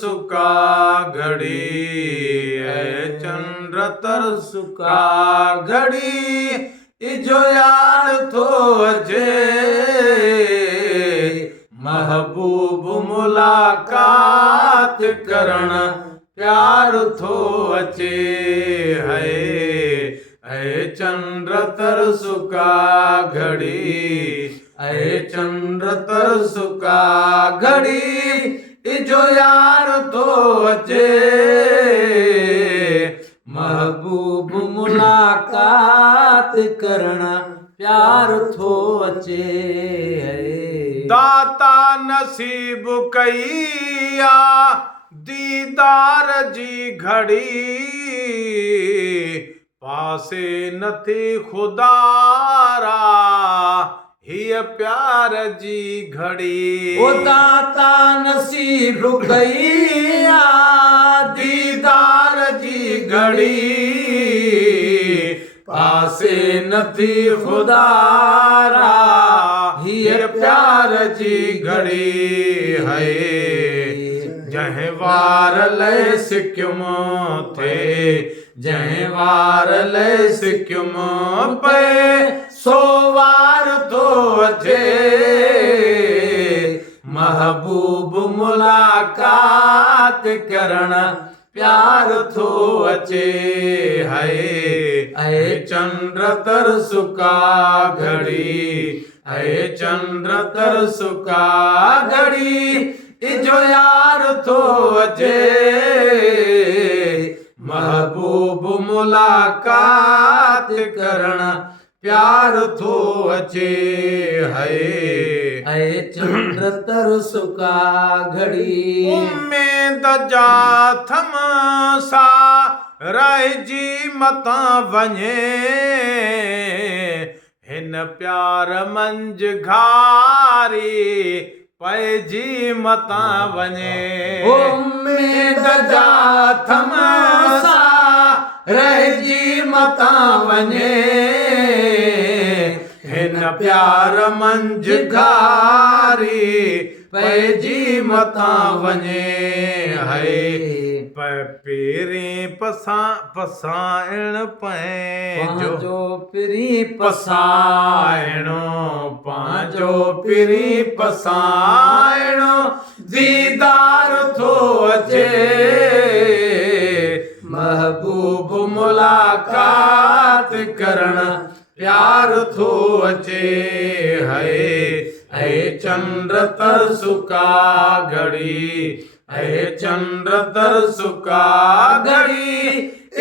सुका घड़ी है चंद्र तरसुका घड़ी इजो यार थो अचे महबूब मुलाकात करण प्यार थो अचे है चंद्र तरसुका घड़ी है चंद्र तरसुका घड़ी इजो यार थो अचे महबूब मुलाकात करण प्यार थो अचे दाता नसीब कईया दीदार जी घड़ी पासे नथी खुदारा हिय प्यार जी घड़ी ओ दाता नसीब कईया दीदार जी घड़ी पासे नथी खुदारा हिय प्यार जी घड़ी है जह वार ले सिक्युम थे जह वार ले सिक्युम पे सो वार तो अचे महबूब मुलाकात करण प्यार थो अचे है चंद्र तरसुका घड़ी है चंद्र तरसुका घड़ी इजो यार थो अचे महबूब मुलाकात करण प्यार थो अचे है चंद्र तरसुका घड़ी उम्मीद जा थम सा रहिजी मता वञे हिन प्यार मंझ घारी पैजी मता वञे उम्मीद जा थम सा रहिजी मता वञे हिन प्यार मंझ घारी पैजी मता वञे है पेरी पसाइण पंहिंजो पिरी पसाइणो पंहिंजो पिरी पसाइणो दीदार थो अचे महबूब मुलाकात करण प्यार थो अचे है चंद्र तरसुका घड़ी है चंद्र तरसुका घड़ी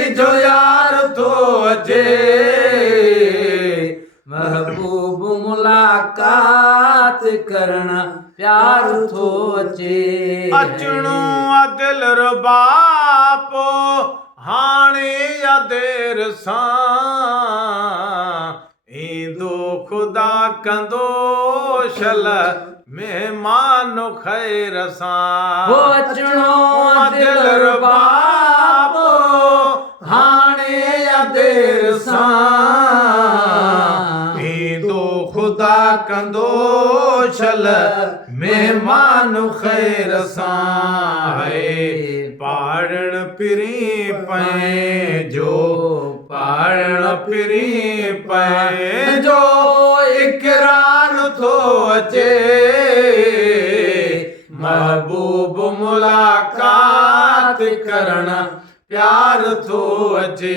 इजो यार थो अचे महबूब मुलाकात करण प्यार थो अचे अचणो दिल रुबापो हाणे या देर सां ईंदो ख़ुदा कंदो शल मेहमान खैर सां अचणो दिल रुबापो हाणे या देर सां ईंदो ख़ुदा कंदो शल मेहमान खैर सां पारण पिरी पंहिंजो पारण पिरी पंहिंजो इकरार थो अचे महबूब मुलाकात करण प्यार थो अचे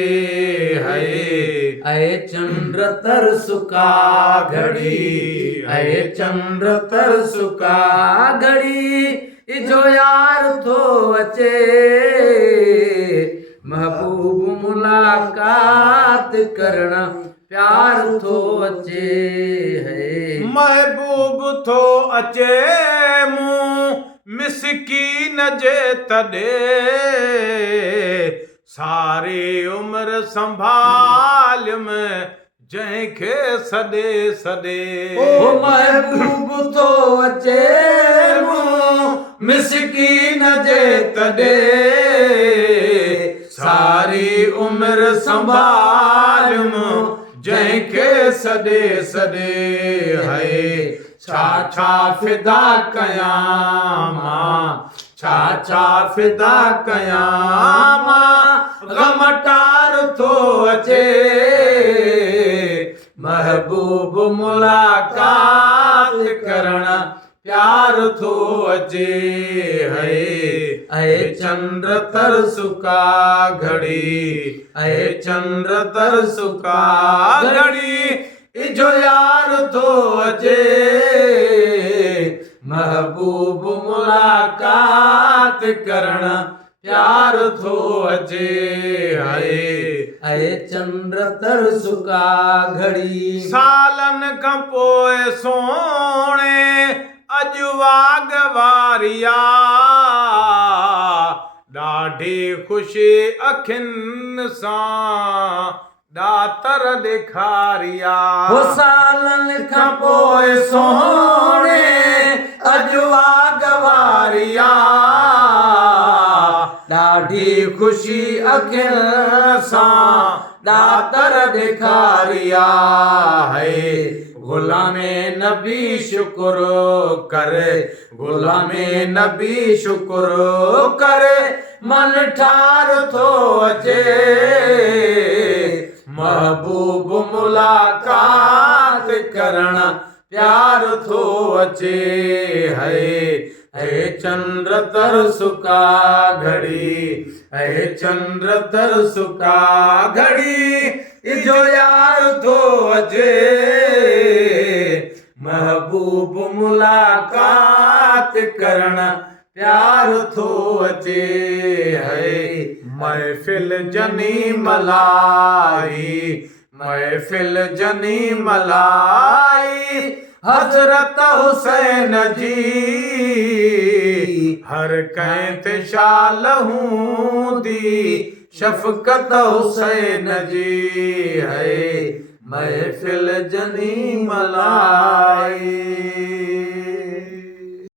है चंद्र तरसुका घड़ी है चंद्र तरसुका घड़ी इजो यार थो अचे महबूब मुलाकात करण प्यार थो अचे है महबूब थो अचे मूं मिसकीन जे तॾे सारी उम्र संभाल में जंहिंखे सॾे सॾे ओ महबूब थो अचे मूं मिसकीन जे तॾे सारी उम्र संभाल मूं जंहिंखे सॾे सॾे है छा छा फिदा कयां मां छा छा फिदा कयां मां ग़म टार थो अचे महबूब मुलाकात करण प्यार थो अचे है चंद्र तरसुका घड़ी है चंद्र तरसुका घड़ी इजो यार थो अचे महबूब मुलाकात करण प्यार थो अचे है चंद्र तरसुका घड़ी सालन खां पोइ सोणे अॼु वाग वारिया ॾाढी ख़ुशी अखियुनि सां दातर ॾेखारिया सालनि खां पोइ सोणे अॼु वाग वारिया ॾाढी ख़ुशी अखियुनि सां दातर ॾेखारिया है गुलामे नबी शुक्र करे गुलामे नबी शुक्र करे मन ठार थो अचे महबूब मुलाकात करण प्यार थो अचे है चंद्र तरसुका घड़ी है चंद्र तरसुका घड़ी इजो यार थो अचे महबूब मुलाकात करण प्यार थो अचे है महफिल जनी मलाई महफिल जनी मलाई हजरत हुसैन जी हर कंहिं ते शाल हूंदी शफ़क़त हुसैन जी है महफिल जनी मलाई।